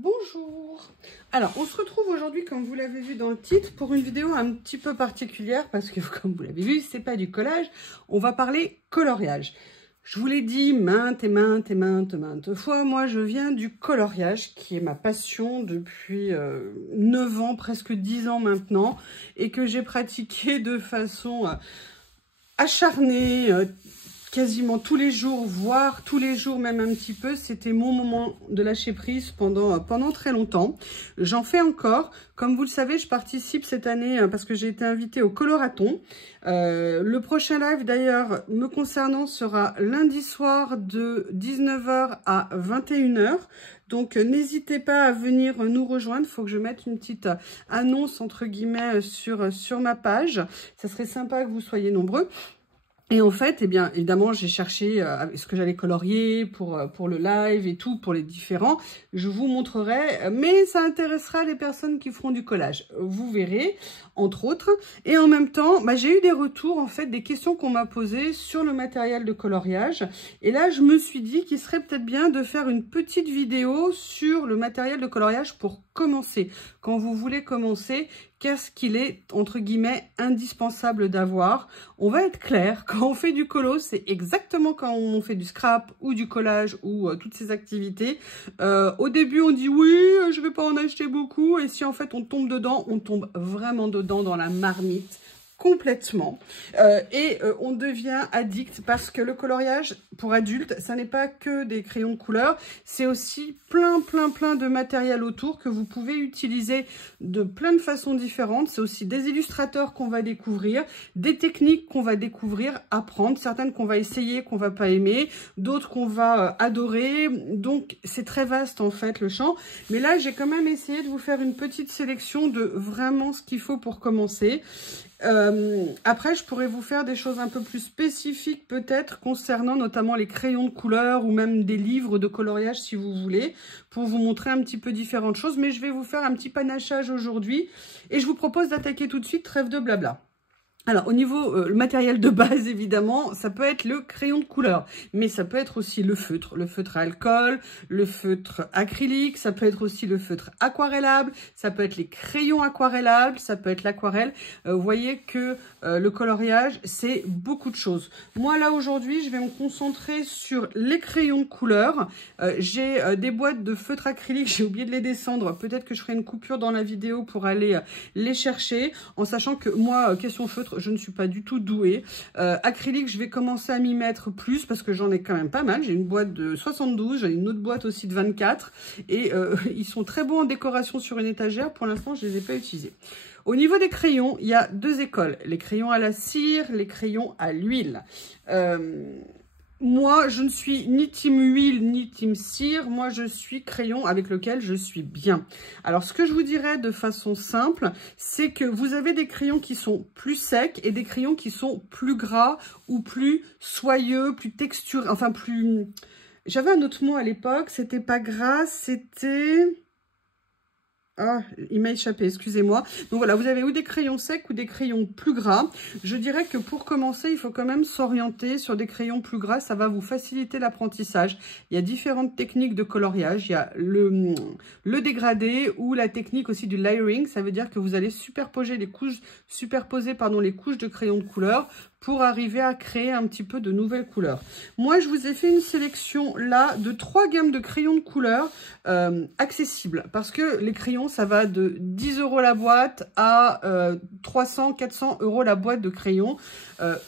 Bonjour. Alors, on se retrouve aujourd'hui, comme vous l'avez vu dans le titre, pour une vidéo un petit peu particulière parce que, comme vous l'avez vu, c'est pas du collage. On va parler coloriage. Je vous l'ai dit maintes et maintes fois, moi je viens du coloriage qui est ma passion depuis 9 ans, presque 10 ans maintenant, et que j'ai pratiqué de façon acharnée, quasiment tous les jours, voire tous les jours même un petit peu. C'était mon moment de lâcher prise pendant très longtemps. J'en fais encore. Comme vous le savez, je participe cette année parce que j'ai été invitée au Coloraton. Le prochain live d'ailleurs me concernant sera lundi soir de 19 h à 21 h. Donc n'hésitez pas à venir nous rejoindre. Il faut que je mette une petite annonce entre guillemets sur ma page. Ça serait sympa que vous soyez nombreux. Et en fait, eh bien, évidemment, j'ai cherché ce que j'allais colorier pour le live et tout, pour les différents. Je vous montrerai, mais ça intéressera les personnes qui feront du collage. Vous verrez, entre autres. Et en même temps, bah, j'ai eu des retours, en fait, des questions qu'on m'a posées sur le matériel de coloriage. Et là, je me suis dit qu'il serait peut-être bien de faire une petite vidéo sur le matériel de coloriage pour commencer. Quand vous voulez commencer, qu'est-ce qu'il est, entre guillemets, indispensable d'avoir? On va être clair, quand on fait du colo, c'est exactement quand on fait du scrap ou du collage ou toutes ces activités. Au début, on dit oui, je vais pas en acheter beaucoup. Et si en fait on tombe dedans, on tombe vraiment dedans dans la marmite. Complètement. On devient addict parce que le coloriage pour adultes, ça n'est pas que des crayons de couleur, c'est aussi plein de matériel autour que vous pouvez utiliser de plein de façons différentes. C'est aussi des illustrateurs qu'on va découvrir, des techniques qu'on va découvrir, apprendre, certaines qu'on va essayer, qu'on va pas aimer, d'autres qu'on va adorer. Donc c'est très vaste en fait le champ. Mais là j'ai quand même essayé de vous faire une petite sélection de vraiment ce qu'il faut pour commencer. Après, je pourrais vous faire des choses un peu plus spécifiques peut-être concernant notamment les crayons de couleur ou même des livres de coloriage si vous voulez, pour vous montrer un petit peu différentes choses. Mais je vais vous faire un petit panachage aujourd'hui et je vous propose d'attaquer tout de suite, trêve de blabla. Alors, au niveau le matériel de base, évidemment, ça peut être le crayon de couleur, mais ça peut être aussi le feutre à alcool, le feutre acrylique, ça peut être aussi le feutre aquarellable, ça peut être les crayons aquarellables, ça peut être l'aquarelle. Vous voyez que le coloriage, c'est beaucoup de choses. Moi, là, aujourd'hui, je vais me concentrer sur les crayons de couleur. J'ai des boîtes de feutre acrylique, j'ai oublié de les descendre. Peut-être que je ferai une coupure dans la vidéo pour aller les chercher, en sachant que moi, question feutre, je ne suis pas du tout douée. Acrylique, je vais commencer à m'y mettre plus parce que j'en ai quand même pas mal. J'ai une boîte de 72, j'ai une autre boîte aussi de 24 et ils sont très bons en décoration sur une étagère. Pour l'instant, je ne les ai pas utilisés. Au niveau des crayons, il y a deux écoles. Les crayons à la cire, les crayons à l'huile. Moi, je ne suis ni team huile, ni team cire. Moi, je suis crayon avec lequel je suis bien. Alors, ce que je vous dirais de façon simple, c'est que vous avez des crayons qui sont plus secs et des crayons qui sont plus gras ou plus soyeux, plus texturés, enfin plus... J'avais un autre mot à l'époque, c'était pas gras, c'était... Ah, il m'a échappé, excusez-moi. Donc voilà, vous avez ou des crayons secs ou des crayons plus gras. Je dirais que pour commencer, il faut quand même s'orienter sur des crayons plus gras. Ça va vous faciliter l'apprentissage. Il y a différentes techniques de coloriage. Il y a le dégradé ou la technique aussi du layering. Ça veut dire que vous allez superposer les couches de crayons de couleur pour arriver à créer un petit peu de nouvelles couleurs. Moi, je vous ai fait une sélection là de 3 gammes de crayons de couleur accessibles. Parce que les crayons, ça va de 10 € la boîte à 300-400 € la boîte de crayons.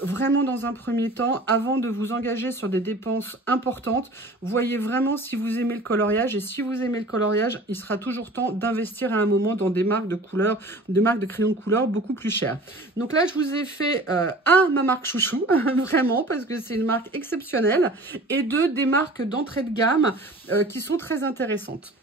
Vraiment, dans un premier temps, avant de vous engager sur des dépenses importantes, voyez vraiment si vous aimez le coloriage. Et si vous aimez le coloriage, il sera toujours temps d'investir à un moment dans des marques de couleurs, des marques de crayons de couleur beaucoup plus chères. Donc là, je vous ai fait ma marque chouchou, vraiment, parce que c'est une marque exceptionnelle, et des marques d'entrée de gamme qui sont très intéressantes.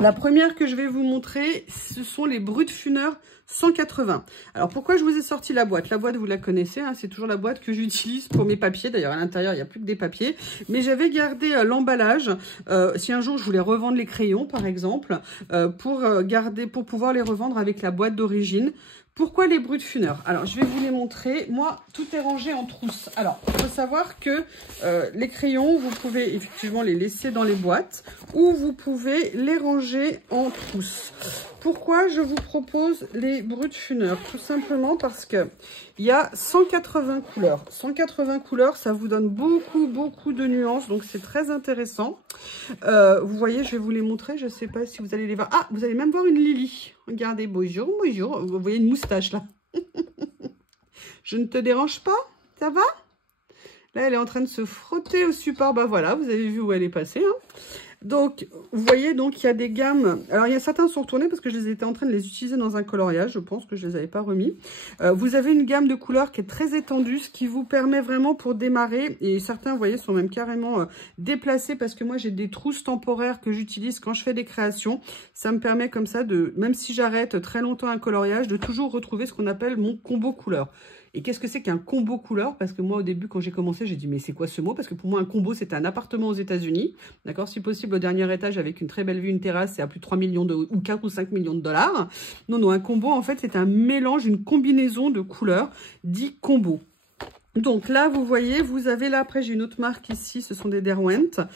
La première que je vais vous montrer, ce sont les Brutfunner 180. Alors, pourquoi je vous ai sorti la boîte? La boîte, vous la connaissez, hein, c'est toujours la boîte que j'utilise pour mes papiers. D'ailleurs, à l'intérieur, il n'y a plus que des papiers. Mais j'avais gardé l'emballage. Si un jour, je voulais revendre les crayons, par exemple, pour pouvoir les revendre avec la boîte d'origine. Pourquoi les Brutfuners? Alors, je vais vous les montrer. Moi, tout est rangé en trousses. Alors, il faut savoir que les crayons, vous pouvez effectivement les laisser dans les boîtes ou vous pouvez les ranger en trousses. Pourquoi je vous propose les Brutfuners? Tout simplement parce que il y a 180 couleurs. 180 couleurs, ça vous donne beaucoup de nuances. Donc, c'est très intéressant. Vous voyez, je vais vous les montrer. Je ne sais pas si vous allez les voir. Ah, vous allez même voir une Lily. Regardez, bonjour. Vous voyez une moustache là. Je ne te dérange pas? Ça va? Là, elle est en train de se frotter au support. Bah voilà, vous avez vu où elle est passée. Hein. Donc, vous voyez, donc il y a des gammes. Alors, il y a certains sont retournés parce que je les étais en train de les utiliser dans un coloriage. Je pense que je ne les avais pas remis. Vous avez une gamme de couleurs qui est très étendue, ce qui vous permet vraiment pour démarrer. Et certains, vous voyez, sont même carrément déplacés parce que moi, j'ai des trousses temporaires que j'utilise quand je fais des créations. Ça me permet comme ça de, même si j'arrête très longtemps un coloriage, de toujours retrouver ce qu'on appelle mon combo couleur. Et qu'est-ce que c'est qu'un combo couleur? Parce que moi, au début, quand j'ai commencé, j'ai dit, mais c'est quoi ce mot? Parce que pour moi, un combo, c'était un appartement aux États-Unis. D'accord? Si possible, au dernier étage, avec une très belle vue, une terrasse, c'est à plus de 3 millions ou 4 ou 5 millions de dollars. Non, un combo, en fait, c'est un mélange, une combinaison de couleurs, dit combo. Donc là, vous voyez, vous avez là, après j'ai une autre marque ici, ce sont des Derwent.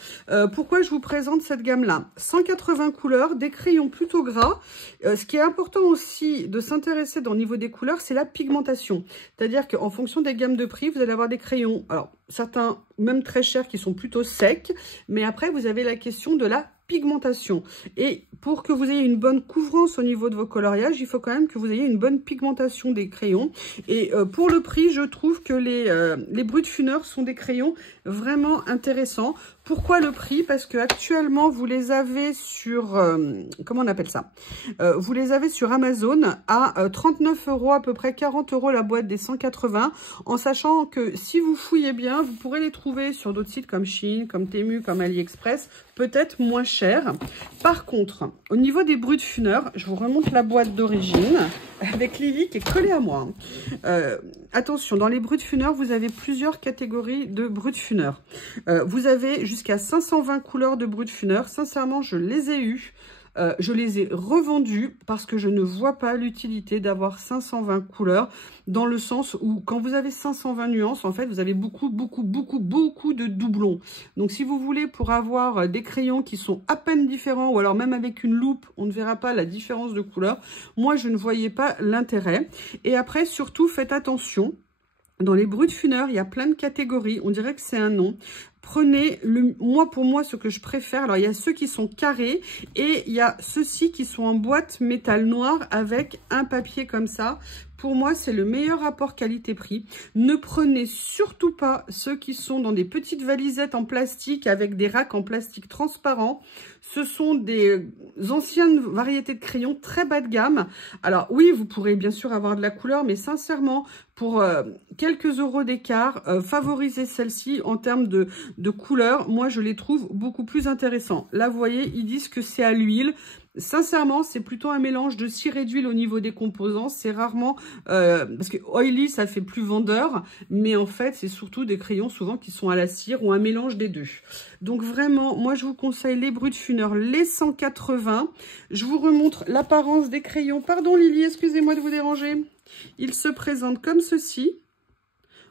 Pourquoi je vous présente cette gamme-là? 180 couleurs, des crayons plutôt gras. Ce qui est important aussi de s'intéresser au niveau des couleurs, c'est la pigmentation. C'est-à-dire qu'en fonction des gammes de prix, vous allez avoir des crayons, alors certains même très chers qui sont plutôt secs, mais après vous avez la question de la pigmentation. Et pour que vous ayez une bonne couvrance au niveau de vos coloriages, il faut quand même que vous ayez une bonne pigmentation des crayons. Et pour le prix, je trouve que les Brutfuners sont des crayons vraiment intéressants. Pourquoi le prix? Parce que actuellement vous les avez sur, comment on appelle ça? Vous les avez sur Amazon à 39 € à peu près, 40 € la boîte des 180, en sachant que si vous fouillez bien, vous pourrez les trouver sur d'autres sites comme Shein, comme Temu, comme AliExpress, peut-être moins cher. Par contre, au niveau des Brutfuners, je vous remonte la boîte d'origine avec Lily qui est collée à moi. Attention, dans les Brutfuners, vous avez plusieurs catégories de Brutfuners. Vous avez jusqu'à 520 couleurs de Brutfuners. Sincèrement, je les ai eues. Je les ai revendus parce que je ne vois pas l'utilité d'avoir 520 couleurs, dans le sens où quand vous avez 520 nuances, en fait, vous avez beaucoup de doublons. Donc, si vous voulez, pour avoir des crayons qui sont à peine différents, ou alors même avec une loupe, on ne verra pas la différence de couleur, moi, je ne voyais pas l'intérêt. Et après, surtout, faites attention. Dans les Brutfuners, il y a plein de catégories. On dirait que c'est un nom. Prenez, pour moi, ce que je préfère. Alors, il y a ceux qui sont carrés et il y a ceux-ci qui sont en boîte métal noir avec un papier comme ça. Pour moi, c'est le meilleur rapport qualité-prix. Ne prenez surtout pas ceux qui sont dans des petites valisettes en plastique avec des racks en plastique transparent. Ce sont des anciennes variétés de crayons très bas de gamme. Alors oui, vous pourrez bien sûr avoir de la couleur, mais sincèrement, pour quelques euros d'écart, favorisez celle-ci en termes de couleur. Moi, je les trouve beaucoup plus intéressants. Là, vous voyez, ils disent que c'est à l'huile. Sincèrement, c'est plutôt un mélange de cire et d'huile au niveau des composants. C'est rarement... parce que oily, ça fait plus vendeur. Mais en fait, c'est surtout des crayons souvent qui sont à la cire ou un mélange des deux. Donc vraiment, moi, je vous conseille les Brutfuners, les 180. Je vous remontre l'apparence des crayons. Pardon Lily, excusez-moi de vous déranger. Ils se présentent comme ceci.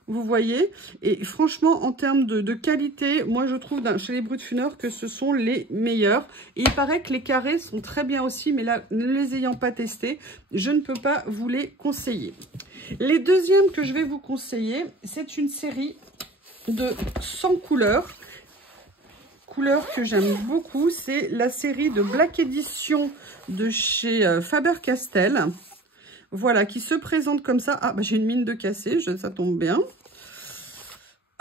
Vous voyez, et franchement, en termes de qualité, moi, je trouve chez les Brutfuners que ce sont les meilleurs. Et il paraît que les carrés sont très bien aussi, mais là, ne les ayant pas testés, je ne peux pas vous les conseiller. Les deuxièmes que je vais vous conseiller, c'est une série de 100 couleurs. Couleurs que j'aime beaucoup, c'est la série de Black Edition de chez Faber-Castell. Voilà, qui se présente comme ça. Ah, bah, j'ai une mine de cassé, ça tombe bien.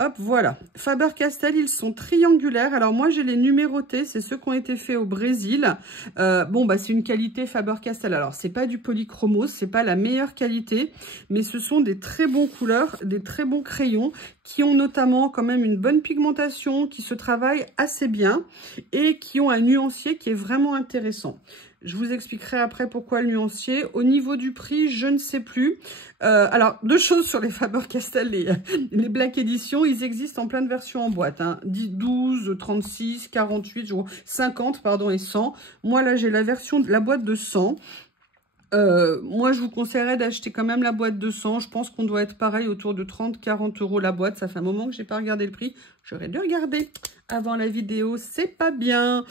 Hop, voilà. Faber-Castell, ils sont triangulaires. Alors, moi, j'ai les numérotés. C'est ceux qui ont été faits au Brésil. Bon, bah, c'est une qualité Faber-Castell. Alors, c'est pas du polychromos, c'est pas la meilleure qualité, mais ce sont des très bons couleurs, des très bons crayons qui ont notamment quand même une bonne pigmentation, qui se travaillent assez bien et qui ont un nuancier qui est vraiment intéressant. Je vous expliquerai après pourquoi le nuancier. Au niveau du prix, je ne sais plus. Alors, deux choses sur les Faber-Castell, les Black Edition. Ils existent en plein de versions en boîte. Hein. 12, 36, 48, 50 pardon, et 100. Moi, là, j'ai la version de la boîte de 100. Moi, je vous conseillerais d'acheter quand même la boîte de 100. Je pense qu'on doit être pareil autour de 30-40 € la boîte. Ça fait un moment que j'ai pas regardé le prix. J'aurais dû regarder avant la vidéo. C'est pas bien.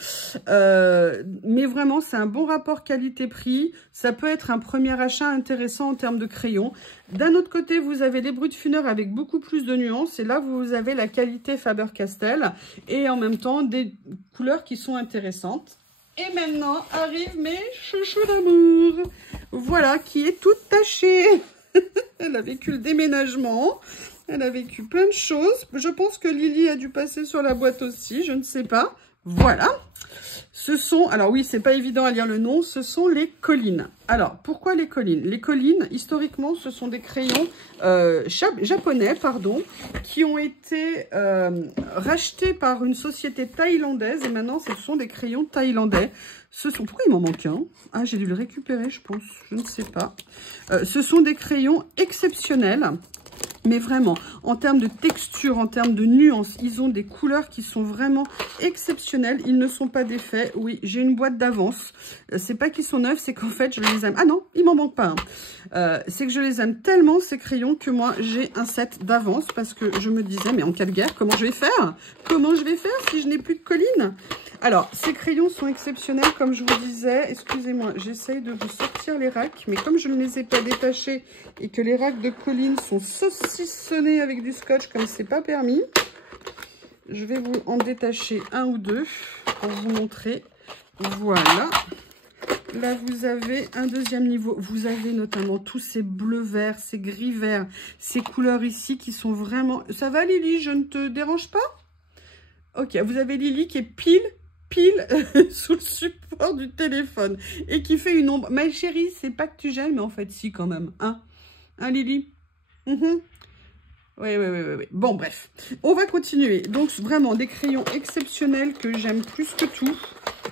Mais vraiment, c'est un bon rapport qualité-prix. Ça peut être un premier achat intéressant en termes de crayons. D'un autre côté, vous avez les Brutfuner avec beaucoup plus de nuances. Et là, vous avez la qualité Faber-Castell. Et en même temps, des couleurs qui sont intéressantes. Et maintenant arrivent mes chouchous d'amour. Voilà, qui est toute tachée. Elle a vécu le déménagement. Elle a vécu plein de choses. Je pense que Lily a dû passer sur la boîte aussi. Je ne sais pas. Voilà. Ce sont, alors oui, c'est pas évident à lire le nom, ce sont les Collines. Alors, pourquoi les Collines? Les Collines, historiquement, ce sont des crayons japonais, pardon, qui ont été rachetés par une société thaïlandaise. Et maintenant, ce sont des crayons thaïlandais. Ce sont, pourquoi il m'en manque un? Ah, j'ai dû le récupérer, je pense. Je ne sais pas. Ce sont des crayons exceptionnels. Mais vraiment, en termes de texture, en termes de nuances, ils ont des couleurs qui sont vraiment exceptionnelles. Ils ne sont pas défaits. Oui, j'ai une boîte d'avance. C'est pas qu'ils sont neufs, c'est qu'en fait, je les aime. Ah non, il m'en manque pas un. C'est que je les aime tellement, ces crayons, que moi, j'ai un set d'avance. Parce que je me disais, mais en cas de guerre, comment je vais faire? Comment je vais faire si je n'ai plus de Collines? Alors, ces crayons sont exceptionnels, comme je vous disais. Excusez-moi, j'essaye de vous sortir les racks. Mais comme je ne les ai pas détachés et que les racks de Collines sont saucissonnés avec du scotch, comme c'est pas permis, je vais vous en détacher un ou deux pour vous montrer. Voilà. Là, vous avez un deuxième niveau. Vous avez notamment tous ces bleus verts, ces gris verts, ces couleurs ici qui sont vraiment... Ça va, Lily? Je ne te dérange pas? Ok, vous avez Lily qui est pile sous le support du téléphone et qui fait une ombre. Ma chérie, c'est pas que tu gênes, mais en fait, si, quand même. Hein, Lily? Oui. Bon, bref. On va continuer. Donc, vraiment, des crayons exceptionnels que j'aime plus que tout.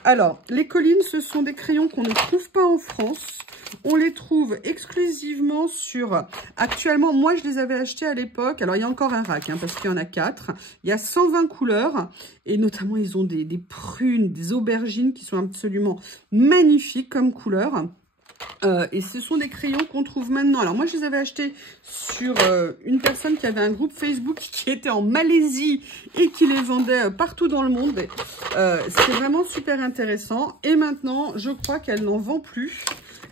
Alors, les Collines, ce sont des crayons qu'on ne trouve pas en France. On les trouve exclusivement sur... Actuellement, moi, je les avais achetés à l'époque. Alors, il y a encore un rack, hein, parce qu'il y en a 4. Il y a 120 couleurs. Et notamment, ils ont des prunes, des aubergines qui sont absolument magnifiques comme couleurs. Et ce sont des crayons qu'on trouve maintenant. Alors moi je les avais achetés sur une personne qui avait un groupe Facebook qui était en Malaisie et qui les vendait partout dans le monde. C'est vraiment super intéressant. Et maintenant je crois qu'elle n'en vend plus.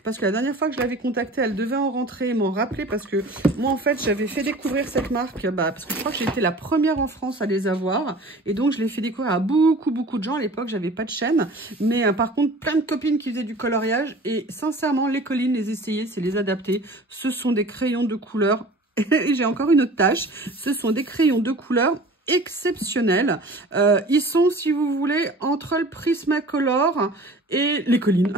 Parce que la dernière fois que je l'avais contactée, elle devait en rentrer et m'en rappeler. Parce que moi, en fait, j'avais fait découvrir cette marque. Parce que je crois que j'ai été la première en France à les avoir. Et donc, je l'ai fait découvrir à beaucoup de gens. À l'époque, j'avais pas de chaîne. Mais par contre, plein de copines qui faisaient du coloriage. Et sincèrement, les Collines, les essayer, c'est les adapter. Ce sont des crayons de couleur. Et j'ai encore une autre tâche. Ce sont des crayons de couleur exceptionnels. Ils sont, si vous voulez, entre le Prismacolor et les Collines.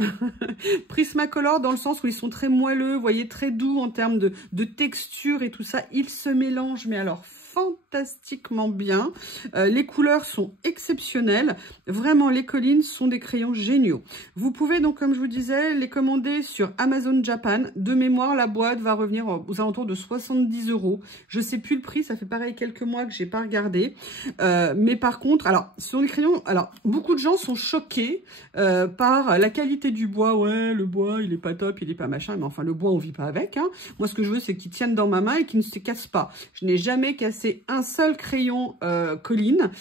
Prismacolor dans le sens où ils sont très moelleux, vous voyez, très doux en termes de texture et tout ça. Ils se mélangent, mais alors fantastiquement bien. Les couleurs sont exceptionnelles. Vraiment, les Collines sont des crayons géniaux. Vous pouvez donc, comme je vous disais, les commander sur Amazon Japan. De mémoire, la boîte va revenir aux alentours de 70 €. Je ne sais plus le prix, ça fait pareil quelques mois que je n'ai pas regardé. Mais par contre, alors, sur les crayons, alors, beaucoup de gens sont choqués par la qualité du bois. Ouais, le bois, il n'est pas top, il n'est pas machin. Mais enfin, le bois, on ne vit pas avec. Hein. Moi, ce que je veux, c'est qu'ils tiennent dans ma main et qu'ils ne se cassent pas. Je n'ai jamais cassé un seul crayon Collines.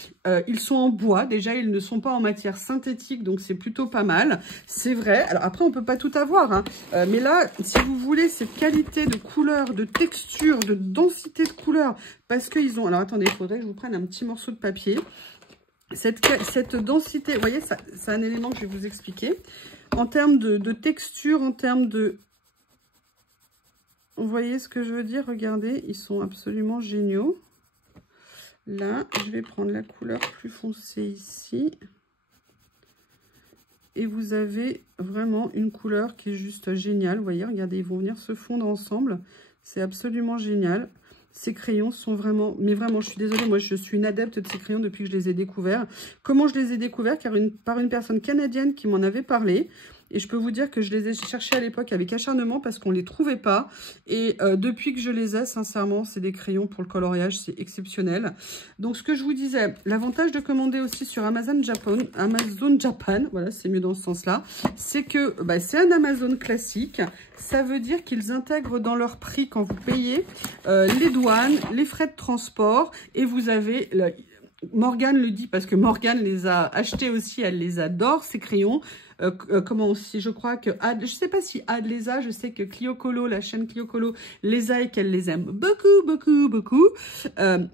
Ils sont en bois. Déjà, ils ne sont pas en matière synthétique, donc c'est plutôt pas mal. C'est vrai. Alors après, on peut pas tout avoir. Hein. Mais là, si vous voulez cette qualité de couleur, de texture, de densité de couleur, parce qu'ils ont... Alors attendez, il faudrait que je vous prenne un petit morceau de papier. Cette densité, vous voyez, c'est un élément que je vais vous expliquer. En termes de texture, en termes de... Vous voyez ce que je veux dire? Regardez, ils sont absolument géniaux. Là, je vais prendre la couleur plus foncée ici. Et vous avez vraiment une couleur qui est juste géniale. Vous voyez, regardez, ils vont venir se fondre ensemble. C'est absolument génial. Ces crayons sont vraiment... Mais vraiment, je suis désolée, moi, je suis une adepte de ces crayons depuis que je les ai découverts. Comment je les ai découverts? Car par une personne canadienne qui m'en avait parlé. Et je peux vous dire que je les ai cherchés à l'époque avec acharnement parce qu'on ne les trouvait pas. Et depuis que je les ai, sincèrement, c'est des crayons pour le coloriage, c'est exceptionnel. Donc ce que je vous disais, l'avantage de commander aussi sur Amazon Japan, voilà, c'est mieux dans ce sens-là, c'est que c'est un Amazon classique. Ça veut dire qu'ils intègrent dans leur prix quand vous payez les douanes, les frais de transport et vous avez... Morgane le dit parce que Morgane les a achetés aussi, elle les adore ces crayons. Comment aussi, je crois que je sais pas si Ad les a, je sais que Cliocolo, la chaîne Cliocolo les a et qu'elle les aime beaucoup.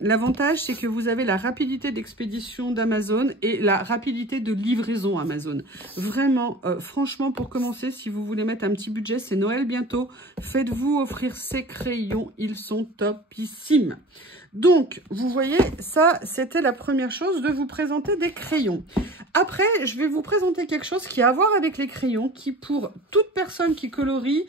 L'avantage c'est que vous avez la rapidité d'expédition d'Amazon et la rapidité de livraison Amazon. Vraiment, franchement, pour commencer, si vous voulez mettre un petit budget, c'est Noël bientôt, faites-vous offrir ces crayons, ils sont topissimes. Donc, vous voyez, ça, c'était la première chose, de vous présenter des crayons. Après, je vais vous présenter quelque chose qui a à voir avec les crayons, qui, pour toute personne qui colorie,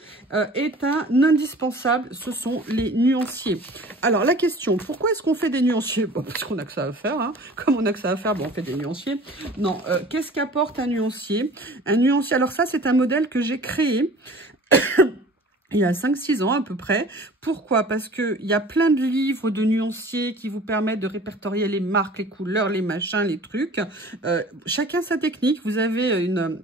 est un indispensable. Ce sont les nuanciers. Alors, la question, pourquoi est-ce qu'on fait des nuanciers? Bon, parce qu'on a que ça à faire, hein. Comme on a que ça à faire, bon, on fait des nuanciers. Non, qu'est-ce qu'apporte un nuancier? Un nuancier, alors ça, c'est un modèle que j'ai créé il y a 5-6 ans à peu près. Pourquoi? Parce qu'il y a plein de livres de nuanciers qui vous permettent de répertorier les marques, les couleurs, les machins, les trucs. Chacun sa technique. Vous avez une...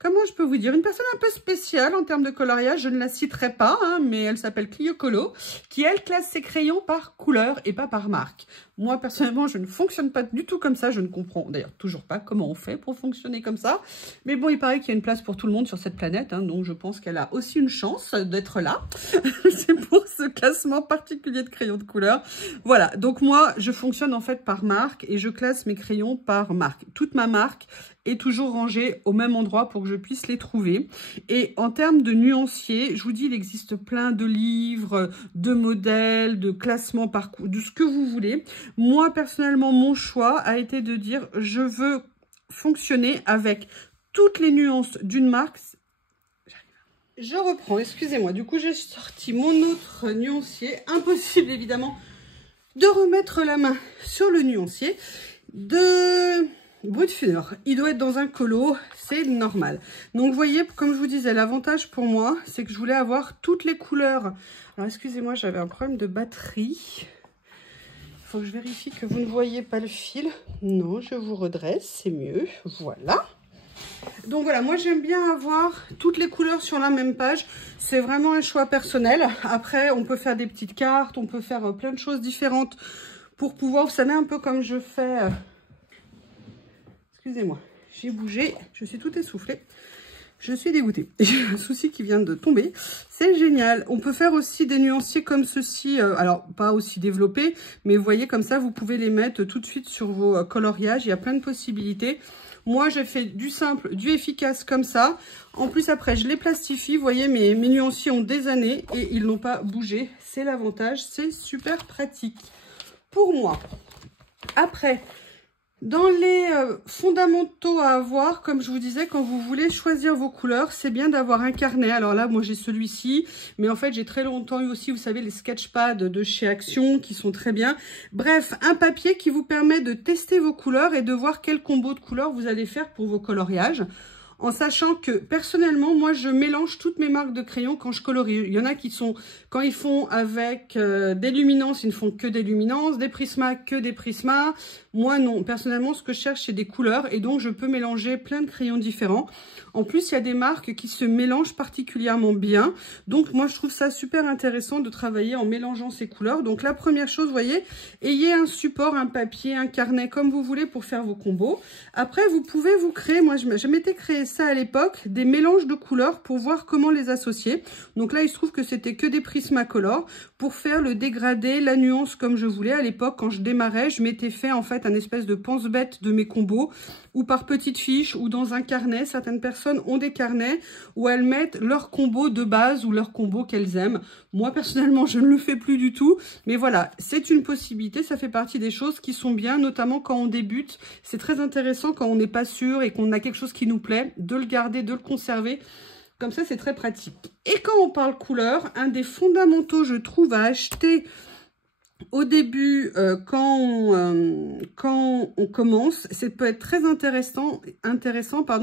Comment je peux vous dire? Une personne un peu spéciale en termes de coloriage. Je ne la citerai pas, hein, mais elle s'appelle Cliocolo, qui elle classe ses crayons par couleur et pas par marque. Moi, personnellement, je ne fonctionne pas du tout comme ça. Je ne comprends d'ailleurs toujours pas comment on fait pour fonctionner comme ça. Mais bon, il paraît qu'il y a une place pour tout le monde sur cette planète. Hein, donc, je pense qu'elle a aussi une chance d'être là. C'est pour ce classement particulier de crayons de couleur. Voilà. Donc, moi, je fonctionne en fait par marque et je classe mes crayons par marque. Toute ma marque est toujours rangée au même endroit pour que je puisse les trouver. Et en termes de nuanciers, je vous dis, il existe plein de livres, de modèles, de classements par de ce que vous voulez. Moi, personnellement, mon choix a été de dire, je veux fonctionner avec toutes les nuances d'une marque. Je reprends, excusez-moi. Du coup, j'ai sorti mon autre nuancier. Impossible, évidemment, de remettre la main sur le nuancier de Brutfuner. Il doit être dans un colo, c'est normal. Donc, vous voyez, comme je vous disais, l'avantage pour moi, c'est que je voulais avoir toutes les couleurs. Alors, excusez-moi, j'avais un problème de batterie. Il faut que je vérifie que vous ne voyez pas le fil. Non, je vous redresse, c'est mieux. Voilà. Donc voilà, moi j'aime bien avoir toutes les couleurs sur la même page. C'est vraiment un choix personnel. Après, on peut faire des petites cartes, on peut faire plein de choses différentes pour pouvoir, vous savez, un peu comme je fais... Excusez-moi, j'ai bougé, je suis tout essoufflée. Je suis dégoûtée. J'ai un souci qui vient de tomber. C'est génial. On peut faire aussi des nuanciers comme ceci. Alors, pas aussi développés, mais vous voyez, comme ça, vous pouvez les mettre tout de suite sur vos coloriages. Il y a plein de possibilités. Moi, j'ai fait du simple, du efficace comme ça. En plus, après, je les plastifie. Vous voyez, mes nuanciers ont des années et ils n'ont pas bougé. C'est l'avantage. C'est super pratique pour moi. Après... Dans les fondamentaux à avoir, comme je vous disais, quand vous voulez choisir vos couleurs, c'est bien d'avoir un carnet. Alors là, moi, j'ai celui-ci, mais en fait, j'ai très longtemps eu aussi, vous savez, les sketchpads de chez Action qui sont très bien. Bref, un papier qui vous permet de tester vos couleurs et de voir quel combo de couleurs vous allez faire pour vos coloriages. En sachant que, personnellement, moi, je mélange toutes mes marques de crayons quand je colorie. Il y en a qui sont, quand ils font avec des luminances, ils ne font que des luminances, des prismas, que des prismas. Moi, non. Personnellement, ce que je cherche, c'est des couleurs. Et donc, je peux mélanger plein de crayons différents. En plus, il y a des marques qui se mélangent particulièrement bien. Donc, moi, je trouve ça super intéressant de travailler en mélangeant ces couleurs. Donc, la première chose, vous voyez, ayez un support, un papier, un carnet, comme vous voulez pour faire vos combos. Après, vous pouvez vous créer, moi, je m'étais créé ça à l'époque, des mélanges de couleurs pour voir comment les associer. Donc là, il se trouve que c'était que des Prismacolor pour faire le dégradé, la nuance comme je voulais. À l'époque, quand je démarrais, je m'étais fait en fait un espèce de pense-bête de mes combos, ou par petites fiches, ou dans un carnet. Certaines personnes ont des carnets où elles mettent leur combo de base ou leur combo qu'elles aiment. Moi, personnellement, je ne le fais plus du tout. Mais voilà, c'est une possibilité. Ça fait partie des choses qui sont bien, notamment quand on débute. C'est très intéressant quand on n'est pas sûr et qu'on a quelque chose qui nous plaît, de le garder, de le conserver. Comme ça, c'est très pratique. Et quand on parle couleur, un des fondamentaux, je trouve, à acheter Au début, quand on commence, ça peut être très intéressant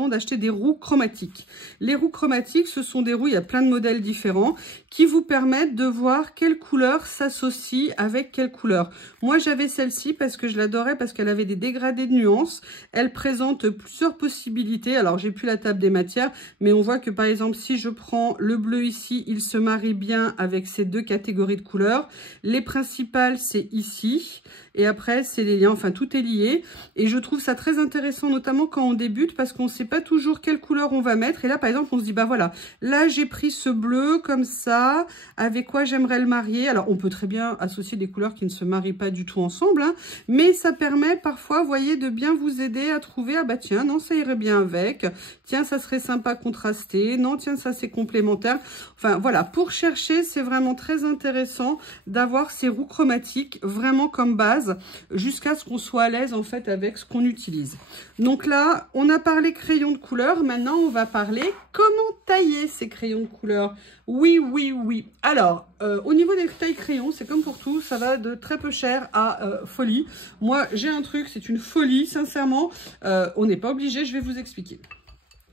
d'acheter des roues chromatiques. Les roues chromatiques, ce sont des roues, il y a plein de modèles différents, qui vous permettent de voir quelle couleur s'associe avec quelle couleur. Moi, j'avais celle-ci parce que je l'adorais, parce qu'elle avait des dégradés de nuances. Elle présente plusieurs possibilités. Alors, j'ai plus la table des matières, mais on voit que, par exemple, si je prends le bleu ici, il se marie bien avec ces deux catégories de couleurs. Les principales, c'est ici, et après c'est les liens, enfin tout est lié, et je trouve ça très intéressant, notamment quand on débute, parce qu'on ne sait pas toujours quelle couleur on va mettre, et là par exemple on se dit bah voilà, là j'ai pris ce bleu comme ça, avec quoi j'aimerais le marier. Alors on peut très bien associer des couleurs qui ne se marient pas du tout ensemble, hein, mais ça permet parfois, vous voyez, de bien vous aider à trouver, ah bah tiens, non ça irait bien avec, tiens ça serait sympa contrasté, non tiens ça c'est complémentaire. Enfin voilà, pour chercher c'est vraiment très intéressant d'avoir ces roues chromatiques vraiment comme base jusqu'à ce qu'on soit à l'aise en fait avec ce qu'on utilise. Donc là, on a parlé crayons de couleur. Maintenant, on va parler comment tailler ces crayons de couleur. Oui, oui, oui. Alors, au niveau des tailles crayons, c'est comme pour tout, ça va de très peu cher à folie. Moi, j'ai un truc, c'est une folie, sincèrement. On n'est pas obligé, je vais vous expliquer.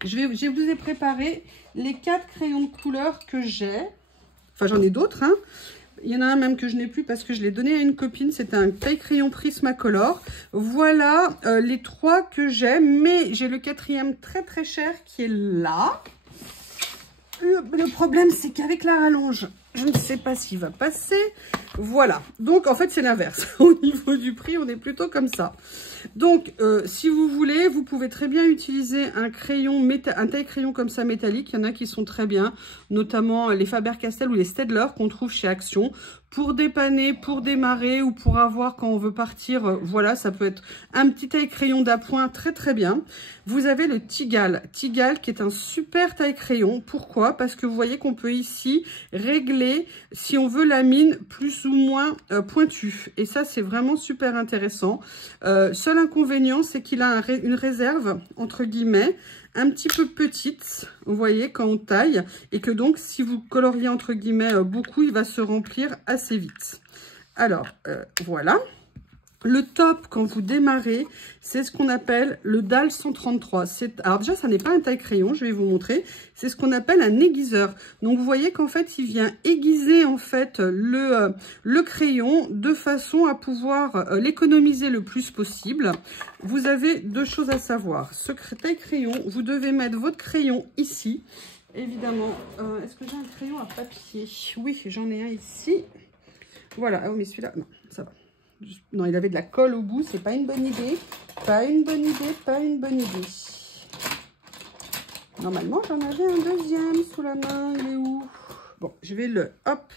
Je vous ai préparé les 4 crayons de couleur que j'ai. Enfin, j'en ai d'autres, hein. Il y en a un même que je n'ai plus parce que je l'ai donné à une copine. C'est un taille-crayon Prismacolor. Voilà les 3 que j'ai. Mais j'ai le 4e très très cher qui est là. Le problème, c'est qu'avec la rallonge, je ne sais pas s'il va passer. Voilà. Donc, en fait, c'est l'inverse. Au niveau du prix, on est plutôt comme ça. Donc, si vous voulez, vous pouvez très bien utiliser un taille-crayon comme ça métallique. Il y en a qui sont très bien, notamment les Faber-Castell ou les Staedtler qu'on trouve chez Action. Pour dépanner, pour démarrer ou pour avoir quand on veut partir, voilà, ça peut être un petit taille-crayon d'appoint très très bien. Vous avez le Tigal. Tigal qui est un super taille-crayon. Pourquoi? Parce que vous voyez qu'on peut ici régler si on veut la mine plus ou moins pointue. Et ça, c'est vraiment super intéressant. Seul inconvénient, c'est qu'il a une réserve, entre guillemets, un petit peu petite, vous voyez, quand on taille, et que donc, si vous coloriez, entre guillemets, beaucoup, il va se remplir assez vite. Alors, voilà. Le top, quand vous démarrez, c'est ce qu'on appelle le DAL 133. Alors déjà, ça n'est pas un taille-crayon, je vais vous montrer. C'est ce qu'on appelle un aiguiseur. Donc, vous voyez qu'en fait, il vient aiguiser en fait le crayon de façon à pouvoir l'économiser le plus possible. Vous avez 2 choses à savoir. Ce taille-crayon, vous devez mettre votre crayon ici. Évidemment, est-ce que j'ai un crayon à papier? Oui, j'en ai un ici. Voilà, oh, mais celui-là, non, ça va. Non, il avait de la colle au bout, c'est pas une bonne idée. Pas une bonne idée, pas une bonne idée. Normalement, j'en avais un deuxième sous la main. Il est où? Bon, je vais le, hop,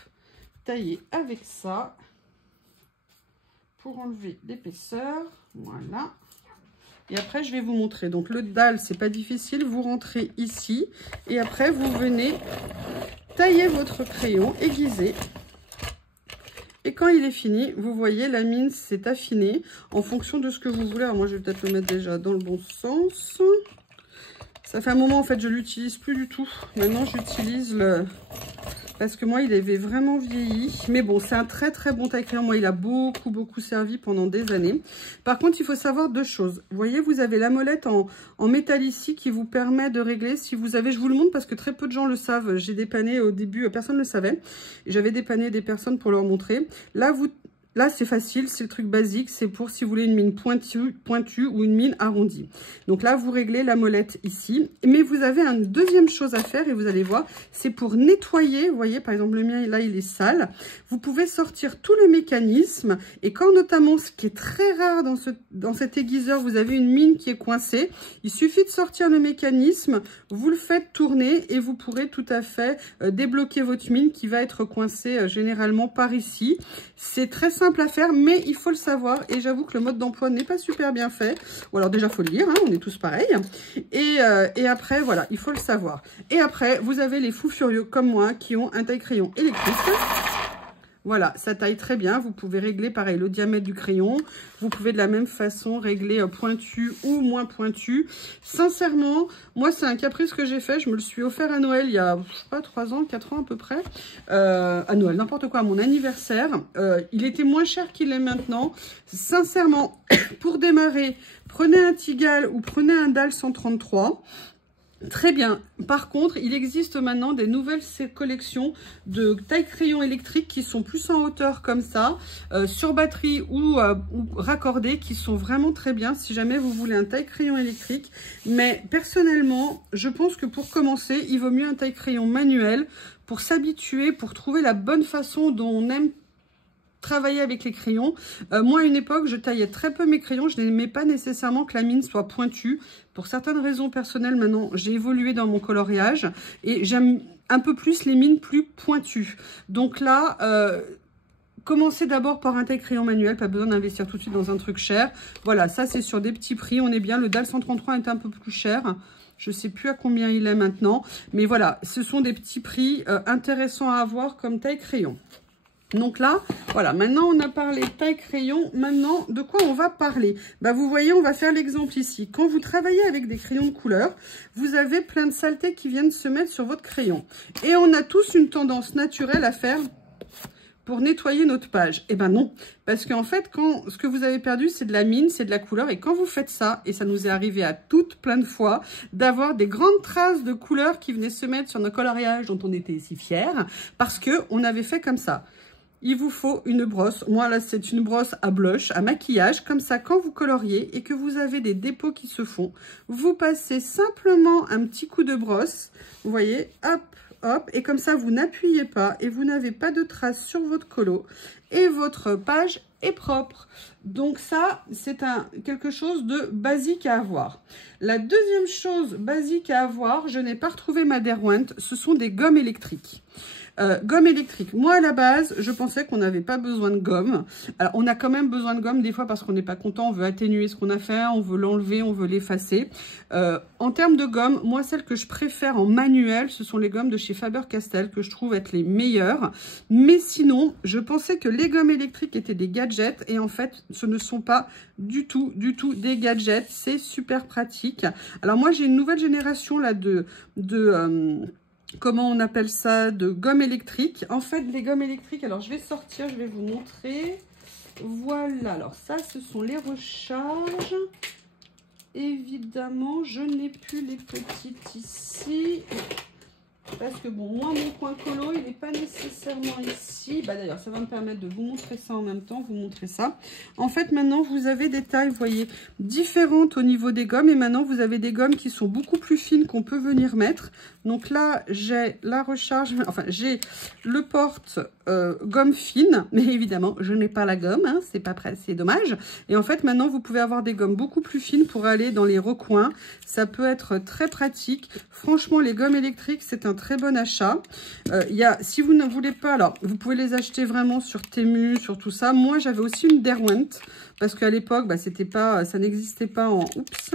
tailler avec ça. Pour enlever l'épaisseur. Voilà. Et après, je vais vous montrer. Donc, le dalle, c'est pas difficile. Vous rentrez ici. Et après, vous venez tailler votre crayon aiguisé. Et quand il est fini, vous voyez, la mine s'est affinée en fonction de ce que vous voulez. Alors moi, je vais peut-être le mettre déjà dans le bon sens. Ça fait un moment, en fait, je ne l'utilise plus du tout. Maintenant, j'utilise le... Parce que moi, il avait vraiment vieilli. Mais bon, c'est un très, très bon taille-crayon. Moi, il a beaucoup, beaucoup servi pendant des années. Par contre, il faut savoir 2 choses. Vous voyez, vous avez la molette en métal ici qui vous permet de régler. Si vous avez, je vous le montre parce que très peu de gens le savent. J'ai dépanné au début, personne ne le savait. J'avais dépanné des personnes pour leur montrer. Là, c'est facile, c'est le truc basique, c'est pour si vous voulez une mine pointue ou une mine arrondie. Donc là, vous réglez la molette ici. Mais vous avez une deuxième chose à faire et vous allez voir, c'est pour nettoyer. Vous voyez, par exemple, le mien, là, il est sale. Vous pouvez sortir tout le mécanisme. Et quand notamment, ce qui est très rare dans cet aiguiseur, vous avez une mine qui est coincée, il suffit de sortir le mécanisme, vous le faites tourner et vous pourrez tout à fait débloquer votre mine qui va être coincée généralement par ici. C'est très simple à faire, mais il faut le savoir. Et j'avoue que le mode d'emploi n'est pas super bien fait. Ou alors déjà, il faut le lire, hein, on est tous pareils. Et après, voilà, il faut le savoir. Et après, vous avez les fous furieux comme moi qui ont un taille-crayon électrique. Voilà, ça taille très bien. Vous pouvez régler pareil le diamètre du crayon. Vous pouvez de la même façon régler pointu ou moins pointu. Sincèrement, moi c'est un caprice que j'ai fait. Je me le suis offert à Noël il y a, je sais pas, 3 ans, 4 ans à peu près. À Noël, n'importe quoi, à mon anniversaire. Il était moins cher qu'il est maintenant. Sincèrement, pour démarrer, prenez un Tigal ou prenez un DAL 133. Très bien. Par contre, il existe maintenant des nouvelles collections de taille crayon électrique qui sont plus en hauteur comme ça, sur batterie ou raccordées, qui sont vraiment très bien si jamais vous voulez un taille crayon électrique. Mais personnellement, je pense que pour commencer, il vaut mieux un taille crayon manuel pour s'habituer, pour trouver la bonne façon dont on aime travailler avec les crayons. Moi, à une époque, je taillais très peu mes crayons. Je n'aimais pas nécessairement que la mine soit pointue. Pour certaines raisons personnelles, maintenant, j'ai évolué dans mon coloriage et j'aime un peu plus les mines plus pointues. Donc là, commencez d'abord par un taille crayon manuel. Pas besoin d'investir tout de suite dans un truc cher. Voilà, ça, c'est sur des petits prix. On est bien. Le DAL 133 est un peu plus cher. Je ne sais plus à combien il est maintenant. Mais voilà, ce sont des petits prix intéressants à avoir comme taille crayon. Donc là, voilà, maintenant on a parlé taille crayon. Maintenant, de quoi on va parler? Bah, vous voyez, on va faire l'exemple ici. Quand vous travaillez avec des crayons de couleur, vous avez plein de saletés qui viennent se mettre sur votre crayon. Et on a tous une tendance naturelle à faire pour nettoyer notre page. Eh ben non, parce qu'en fait, quand ce que vous avez perdu, c'est de la mine, c'est de la couleur. Et quand vous faites ça, et ça nous est arrivé à toutes plein de fois, d'avoir des grandes traces de couleur qui venaient se mettre sur nos coloriages dont on était si fiers, parce qu'on avait fait comme ça. Il vous faut une brosse. Moi, là, c'est une brosse à blush, à maquillage. Comme ça, quand vous coloriez et que vous avez des dépôts qui se font, vous passez simplement un petit coup de brosse. Vous voyez, hop, hop. Et comme ça, vous n'appuyez pas et vous n'avez pas de traces sur votre colo. Et votre page est propre. Donc ça, c'est quelque chose de basique à avoir. La deuxième chose basique à avoir, je n'ai pas retrouvé ma Derwent, ce sont des gommes électriques. Gomme électrique. Moi, à la base, je pensais qu'on n'avait pas besoin de gomme. Alors, on a quand même besoin de gomme des fois parce qu'on n'est pas content, on veut atténuer ce qu'on a fait, on veut l'enlever, on veut l'effacer. En termes de gomme, moi, celles que je préfère en manuel, ce sont les gommes de chez Faber-Castell que je trouve être les meilleures. Mais sinon, je pensais que les gommes électriques étaient des gadgets et en fait, ce ne sont pas du tout des gadgets. C'est super pratique. Alors, moi, j'ai une nouvelle génération là comment on appelle ça, de gomme électrique. En fait, les gommes électriques, alors je vais sortir, je vais vous montrer. Voilà, alors ça, ce sont les recharges. Évidemment, je n'ai plus les petites ici. Parce que bon, moi, mon coin colo, il n'est pas nécessairement ici. Bah d'ailleurs, ça va me permettre de vous montrer ça en même temps, vous montrer ça. En fait, maintenant, vous avez des tailles, vous voyez, différentes au niveau des gommes. Et maintenant, vous avez des gommes qui sont beaucoup plus fines qu'on peut venir mettre. Donc là, j'ai la recharge, enfin, j'ai le porte gomme fine. Mais évidemment, je n'ai pas la gomme, hein, c'est pas prêt, c'est dommage. Et en fait, maintenant, vous pouvez avoir des gommes beaucoup plus fines pour aller dans les recoins. Ça peut être très pratique. Franchement, les gommes électriques, c'est un très bon achat. Si vous ne voulez pas, alors vous pouvez les acheter vraiment sur Temu, sur tout ça. Moi, j'avais aussi une Derwent parce qu'à l'époque, bah, ça n'existait pas en... Oups,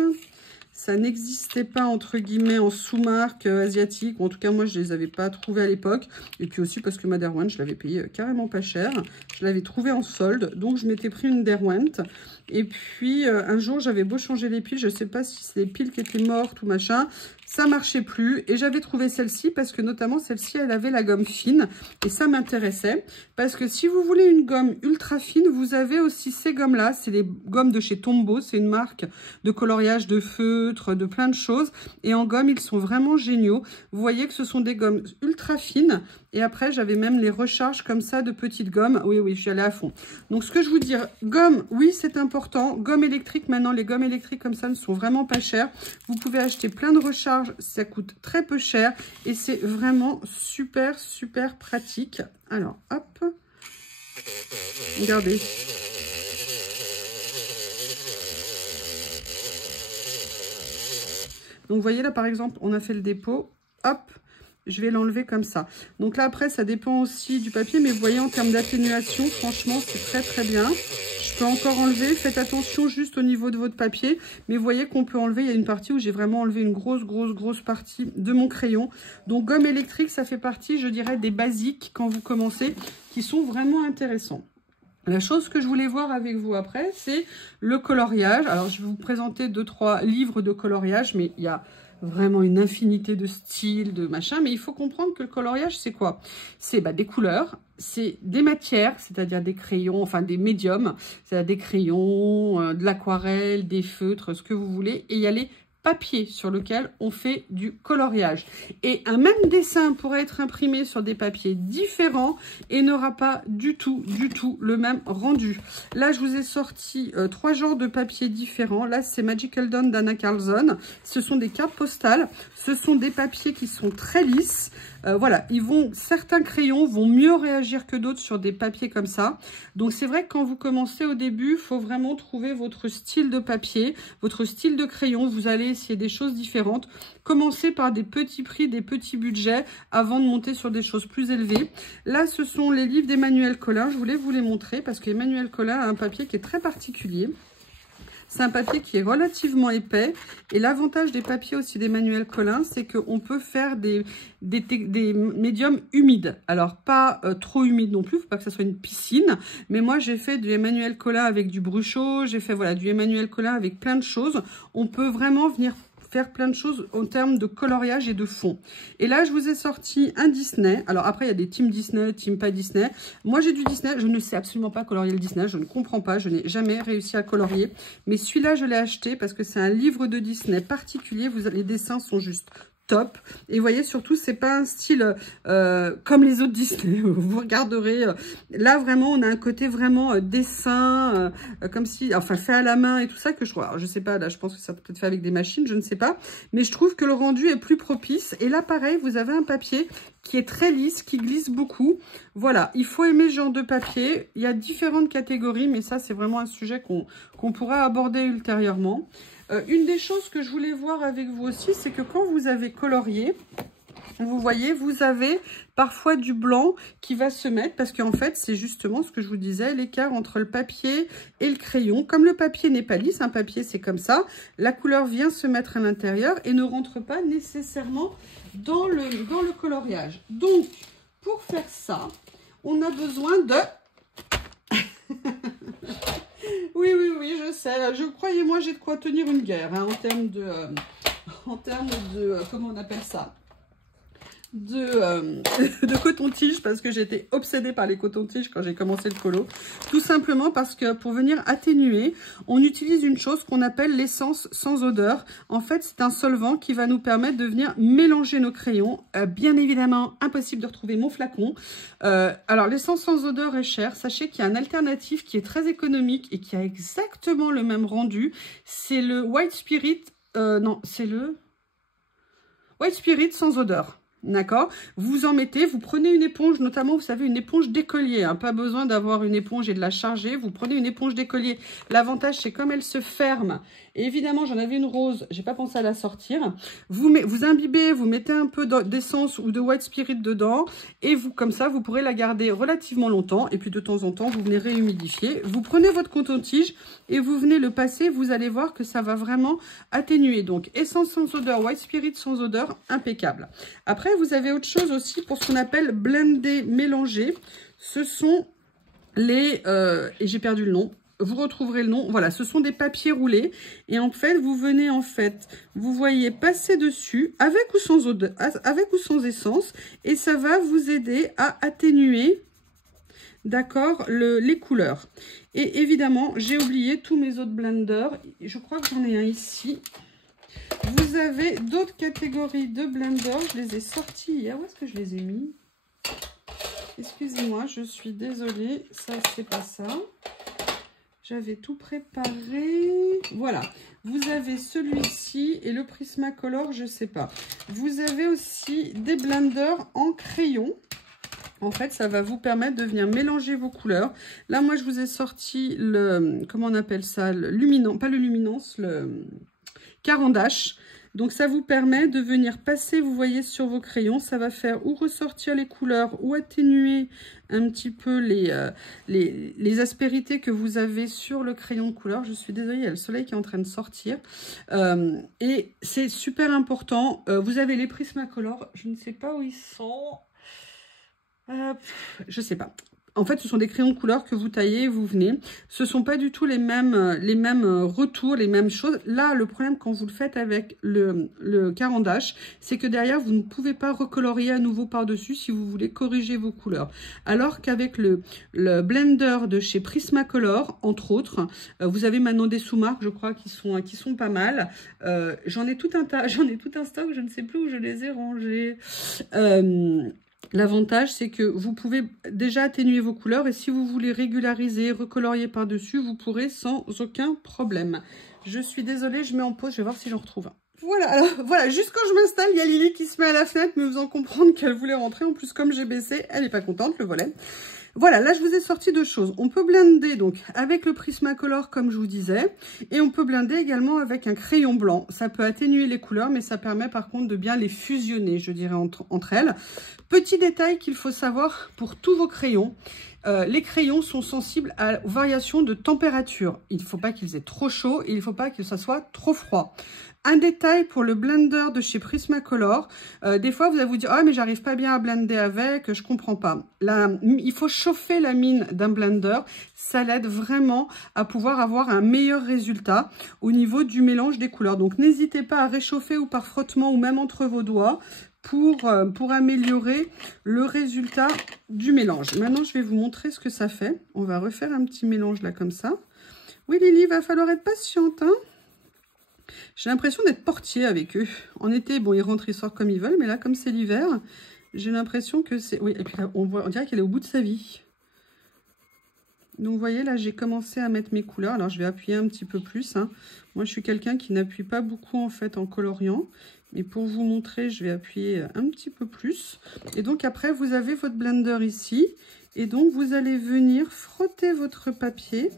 ça n'existait pas entre guillemets en sous-marque asiatique. En tout cas, moi, je les avais pas trouvées à l'époque. Et puis aussi parce que ma Derwent, je l'avais payée carrément pas cher. Je l'avais trouvée en solde, donc je m'étais pris une Derwent. Et puis un jour, j'avais beau changer les piles, je sais pas si c'est les piles qui étaient mortes ou machin. Ça marchait plus et j'avais trouvé celle-ci parce que notamment celle-ci, elle avait la gomme fine et ça m'intéressait parce que si vous voulez une gomme ultra fine, vous avez aussi ces gommes-là. C'est les gommes de chez Tombow, c'est une marque de coloriage de feutre, de plein de choses et en gomme, ils sont vraiment géniaux. Vous voyez que ce sont des gommes ultra fines et après, j'avais même les recharges comme ça de petites gommes. Oui, oui, je suis allée à fond. Donc, ce que je vous dis, gomme, oui, c'est important. Gomme électrique, maintenant, les gommes électriques comme ça ne sont vraiment pas chères. Vous pouvez acheter plein de recharges, ça coûte très peu cher et c'est vraiment super, super pratique. Alors, hop, regardez. Donc, vous voyez là, par exemple, on a fait le dépôt, hop. je vais l'enlever comme ça. Donc là, après, ça dépend aussi du papier, mais vous voyez, en termes d'atténuation, franchement, c'est très, très bien. Je peux encore enlever. Faites attention juste au niveau de votre papier, mais vous voyez qu'on peut enlever. Il y a une partie où j'ai vraiment enlevé une grosse partie de mon crayon. Donc, gomme électrique, ça fait partie, je dirais, des basiques quand vous commencez, qui sont vraiment intéressants. La chose que je voulais voir avec vous après, c'est le coloriage. Alors, je vais vous présenter 2-3 livres de coloriage, mais il y a vraiment une infinité de styles, de machin. Mais il faut comprendre que le coloriage, c'est quoi? C'est des couleurs, c'est des matières, c'est-à-dire des crayons, enfin des médiums, c'est-à-dire des crayons, de l'aquarelle, des feutres, ce que vous voulez. Et il y a les papier sur lequel on fait du coloriage. Et un même dessin pourrait être imprimé sur des papiers différents et n'aura pas du tout le même rendu. Là, je vous ai sorti 3 genres de papiers différents. Là, c'est Magical Dawn d'Anna Carlson. Ce sont des cartes postales. Ce sont des papiers qui sont très lisses. Voilà, certains crayons vont mieux réagir que d'autres sur des papiers comme ça. Donc, c'est vrai que quand vous commencez au début, il faut vraiment trouver votre style de papier, votre style de crayon. Vous allez essayer des choses différentes. Commencez par des petits prix, des petits budgets avant de monter sur des choses plus élevées. Là, ce sont les livres d'Emmanuel Collin. Je voulais vous les montrer parce qu'Emmanuel Collin a un papier qui est très particulier. C'est un papier qui est relativement épais. Et l'avantage des papiers aussi d'Emmanuel Collin, c'est qu'on peut faire des médiums humides. Alors, pas trop humides non plus, il ne faut pas que ça soit une piscine. Mais moi, j'ai fait du Emmanuel Collin avec du Bruchot. J'ai fait du Emmanuel Collin avec plein de choses. On peut vraiment venir faire plein de choses en termes de coloriage et de fond. Et là, je vous ai sorti un Disney. Alors après, il y a des team Disney, team pas Disney. Moi, j'ai du Disney. Je ne sais absolument pas colorier le Disney. Je ne comprends pas. Je n'ai jamais réussi à colorier. Mais celui-là, je l'ai acheté parce que c'est un livre de Disney particulier. Les dessins sont juste top. Et vous voyez, surtout, c'est pas un style comme les autres Disney. Vous regarderez. Là, vraiment, on a un côté vraiment dessin, comme si, enfin, fait à la main et tout ça que je vois. Alors, je sais pas, là, je pense que ça peut être fait avec des machines, je ne sais pas. Mais je trouve que le rendu est plus propice. Et là, pareil, vous avez un papier qui est très lisse, qui glisse beaucoup. Voilà, il faut aimer ce genre de papier. Il y a différentes catégories, mais ça, c'est vraiment un sujet qu'on pourra aborder ultérieurement. Une des choses que je voulais voir avec vous aussi, c'est que quand vous avez colorié, vous voyez, vous avez parfois du blanc qui va se mettre parce qu'en fait, c'est justement ce que je vous disais, l'écart entre le papier et le crayon. Comme le papier n'est pas lisse, un papier c'est comme ça, la couleur vient se mettre à l'intérieur et ne rentre pas nécessairement dans le coloriage. Donc, pour faire ça, on a besoin de... Oui, je sais. Croyez-moi, j'ai de quoi tenir une guerre hein, en termes de comment on appelle ça, de coton-tige, parce que j'étais obsédée par les cotons-tiges quand j'ai commencé le colo. Tout simplement parce que pour venir atténuer, on utilise une chose qu'on appelle l'essence sans odeur. En fait, c'est un solvant qui va nous permettre de venir mélanger nos crayons. Bien évidemment, impossible de retrouver mon flacon. Alors, l'essence sans odeur est chère. Sachez qu'il y a un alternatif qui est très économique et qui a exactement le même rendu. C'est le White Spirit. Non, c'est le White Spirit sans odeur. D'accord, vous en mettez, vous prenez une éponge, notamment, vous savez, une éponge d'écolier. Hein, pas besoin d'avoir une éponge et de la charger. Vous prenez une éponge d'écolier. L'avantage, c'est comme elle se ferme. Et évidemment, j'en avais une rose. J'ai pas pensé à la sortir. Vous imbibez, vous mettez un peu d'essence ou de White Spirit dedans. Et comme ça, vous pourrez la garder relativement longtemps. Et puis, de temps en temps, vous venez réhumidifier. Vous prenez votre coton-tige et vous venez le passer. Vous allez voir que ça va vraiment atténuer. Donc, essence sans odeur, White Spirit sans odeur, impeccable. Après, vous avez autre chose aussi pour ce qu'on appelle blender, mélanger. Ce sont les... et j'ai perdu le nom. Vous retrouverez le nom. Voilà, ce sont des papiers roulés. Et en fait, vous venez vous voyez passer dessus avec ou sans odeur, avec ou sans essence. Et ça va vous aider à atténuer, d'accord, les couleurs. Et évidemment, j'ai oublié tous mes autres blenders. Je crois que j'en ai un ici. Vous avez d'autres catégories de blenders. Je les ai sortis hier. Où est-ce que je les ai mis? Excusez-moi, je suis désolée. Ça, c'est pas ça. J'avais tout préparé. Voilà. Vous avez celui-ci et le Prismacolor, je sais pas. Vous avez aussi des blenders en crayon. En fait, ça va vous permettre de venir mélanger vos couleurs. Là, moi, je vous ai sorti le... Comment on appelle ça? Le luminance, pas le luminance, le... Caran d'Ache. Donc ça vous permet de venir passer, vous voyez, sur vos crayons. Ça va faire ou ressortir les couleurs ou atténuer un petit peu les aspérités que vous avez sur le crayon de couleur. Je suis désolée, il y a le soleil qui est en train de sortir. Et c'est super important. Vous avez les Prismacolor. Je ne sais pas où ils sont. Je sais pas. En fait, ce sont des crayons de couleur que vous taillez et vous venez. Ce ne sont pas du tout les mêmes retours, les mêmes choses. Là, le problème quand vous le faites avec le Caran d'Ache, c'est que derrière, vous ne pouvez pas recolorier à nouveau par-dessus si vous voulez corriger vos couleurs. Alors qu'avec le blender de chez Prismacolor, entre autres, vous avez maintenant des sous-marques, je crois, qui sont pas mal. J'en ai tout un tas, j'en ai tout un stock, je ne sais plus où je les ai rangés. L'avantage, c'est que vous pouvez déjà atténuer vos couleurs et si vous voulez régulariser, recolorier par-dessus, vous pourrez sans aucun problème. Je suis désolée, je mets en pause, je vais voir si j'en retrouve un. Voilà, alors voilà, juste quand je m'installe, il y a Lily qui se met à la fenêtre, me faisant comprendre qu'elle voulait rentrer. En plus, comme j'ai baissé, elle n'est pas contente, le volet. Voilà, là je vous ai sorti deux choses. On peut blender donc avec le Prismacolor comme je vous disais et on peut blender également avec un crayon blanc. Ça peut atténuer les couleurs mais ça permet par contre de bien les fusionner, je dirais, entre elles. Petit détail qu'il faut savoir pour tous vos crayons. Les crayons sont sensibles aux variations de température. Il ne faut pas qu'ils aient trop chaud et il ne faut pas que ça soit trop froid. Un détail pour le blender de chez Prismacolor, des fois vous allez vous dire « Ah mais j'arrive pas bien à blender avec, je comprends pas ». Là, il faut chauffer la mine d'un blender, ça l'aide vraiment à pouvoir avoir un meilleur résultat au niveau du mélange des couleurs. Donc n'hésitez pas à réchauffer ou par frottement ou même entre vos doigts pour améliorer le résultat du mélange. Maintenant je vais vous montrer ce que ça fait. On va refaire un petit mélange là comme ça. Oui Lily, il va falloir être patiente, hein. J'ai l'impression d'être portier avec eux. En été, bon, ils rentrent, ils sortent comme ils veulent, mais là, comme c'est l'hiver, j'ai l'impression que c'est... Oui, et puis là, on dirait qu'elle est au bout de sa vie. Donc, vous voyez, là, j'ai commencé à mettre mes couleurs. Alors, je vais appuyer un petit peu plus, hein. Moi, je suis quelqu'un qui n'appuie pas beaucoup, en fait, en coloriant. Mais pour vous montrer, je vais appuyer un petit peu plus. Et donc, après, vous avez votre blender ici. Et donc, vous allez venir frotter votre papier.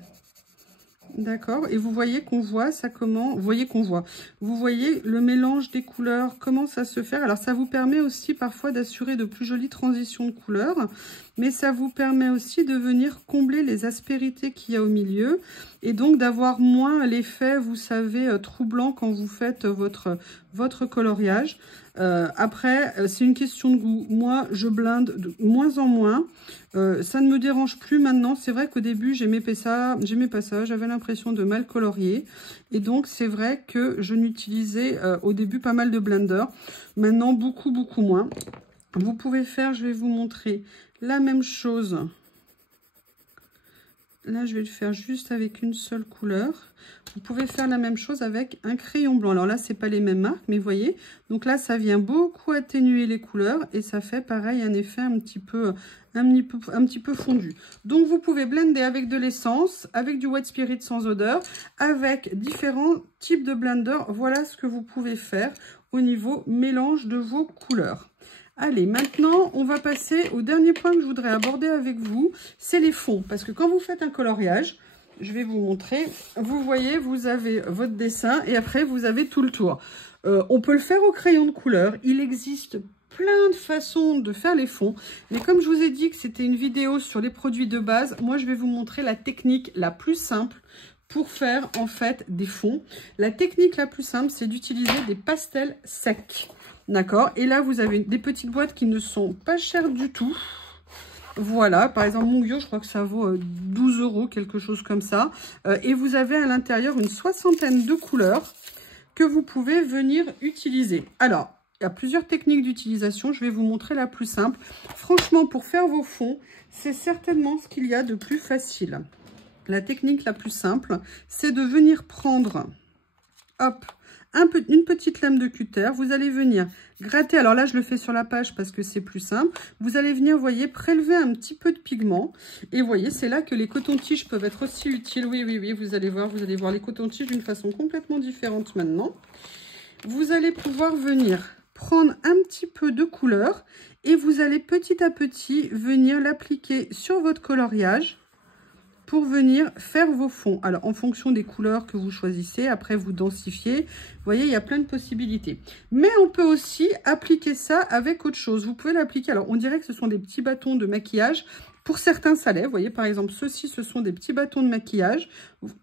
D'accord, et vous voyez qu'on voit ça comment, vous voyez le mélange des couleurs, comment ça se fait. Alors ça vous permet aussi parfois d'assurer de plus jolies transitions de couleurs, mais ça vous permet aussi de venir combler les aspérités qu'il y a au milieu et donc d'avoir moins l'effet, vous savez, troublant quand vous faites votre coloriage. Après, c'est une question de goût. Moi, je blinde de moins en moins. Ça ne me dérange plus maintenant. C'est vrai qu'au début, j'aimais pas ça. J'avais l'impression de mal colorier. Et donc, c'est vrai que je n'utilisais au début pas mal de blender. Maintenant, beaucoup moins. Vous pouvez faire, je vais vous montrer la même chose. Là, je vais le faire juste avec une seule couleur. Vous pouvez faire la même chose avec un crayon blanc. Alors là, c'est pas les mêmes marques, mais vous voyez. Donc là, ça vient beaucoup atténuer les couleurs et ça fait pareil un effet un petit peu fondu. Donc, vous pouvez blender avec de l'essence, avec du White Spirit sans odeur, avec différents types de blender. Voilà ce que vous pouvez faire au niveau mélange de vos couleurs. Allez, maintenant, on va passer au dernier point que je voudrais aborder avec vous, c'est les fonds. Parce que quand vous faites un coloriage, je vais vous montrer, vous voyez, vous avez votre dessin et après, vous avez tout le tour. On peut le faire au crayon de couleur. Il existe plein de façons de faire les fonds. Mais comme je vous ai dit que c'était une vidéo sur les produits de base, moi, je vais vous montrer la technique la plus simple pour faire, en fait, des fonds. La technique la plus simple, c'est d'utiliser des pastels secs. D'accord, et là vous avez des petites boîtes qui ne sont pas chères du tout. Voilà, par exemple Mungyo, je crois que ça vaut 12 €, quelque chose comme ça. Et vous avez à l'intérieur une soixantaine de couleurs que vous pouvez venir utiliser. Alors, il y a plusieurs techniques d'utilisation, je vais vous montrer la plus simple. Franchement, pour faire vos fonds, c'est certainement ce qu'il y a de plus facile. La technique la plus simple, c'est de venir prendre, hop, une petite lame de cutter, vous allez venir gratter, alors là je le fais sur la page parce que c'est plus simple, vous allez venir, vous voyez, prélever un petit peu de pigment, et vous voyez, c'est là que les cotons-tiges peuvent être aussi utiles, oui, vous allez voir les cotons-tiges d'une façon complètement différente maintenant. Vous allez pouvoir venir prendre un petit peu de couleur, et vous allez petit à petit venir l'appliquer sur votre coloriage, pour venir faire vos fonds. Alors, en fonction des couleurs que vous choisissez, après vous densifiez. voyez, il y a plein de possibilités. Mais on peut aussi appliquer ça avec autre chose. Vous pouvez l'appliquer. Alors, on dirait que ce sont des petits bâtons de maquillage. Pour certains, ça l'est. Vous voyez, par exemple, ceux-ci, ce sont des petits bâtons de maquillage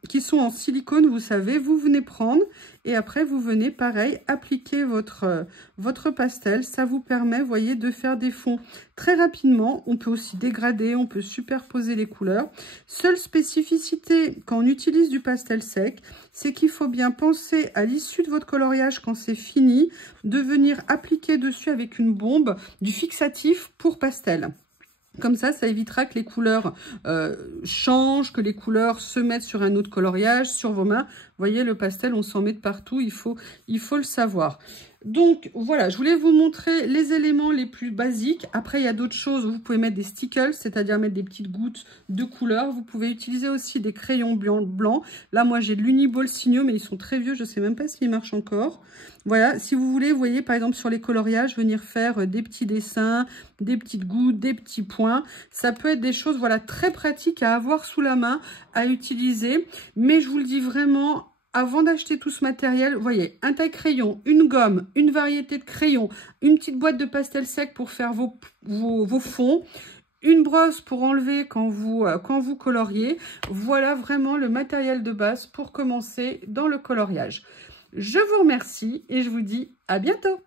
qui sont en silicone, vous savez. Vous venez prendre et après, vous venez, pareil, appliquer votre pastel. Ça vous permet, vous voyez, de faire des fonds très rapidement. On peut aussi dégrader, on peut superposer les couleurs. Seule spécificité quand on utilise du pastel sec, c'est qu'il faut bien penser à l'issue de votre coloriage, quand c'est fini, de venir appliquer dessus avec une bombe du fixatif pour pastel. Comme ça évitera que les couleurs changent, que les couleurs se mettent sur un autre coloriage, sur vos mains. Vous voyez, le pastel, on s'en met de partout, il faut le savoir. Donc, voilà, je voulais vous montrer les éléments les plus basiques. Après, il y a d'autres choses. Vous pouvez mettre des stickles, c'est-à-dire mettre des petites gouttes de couleur. Vous pouvez utiliser aussi des crayons blancs. Là, moi, j'ai de l'Uniball Signo, mais ils sont très vieux. Je ne sais même pas s'ils marchent encore. Voilà, si vous voulez, vous voyez, par exemple, sur les coloriages, venir faire des petits dessins, des petites gouttes, des petits points. Ça peut être des choses, voilà, très pratiques à avoir sous la main, à utiliser. Mais je vous le dis vraiment... Avant d'acheter tout ce matériel, vous voyez, un taille-crayon, une gomme, une variété de crayons, une petite boîte de pastel sec pour faire vos fonds, une brosse pour enlever quand vous coloriez. Voilà vraiment le matériel de base pour commencer dans le coloriage. Je vous remercie et je vous dis à bientôt.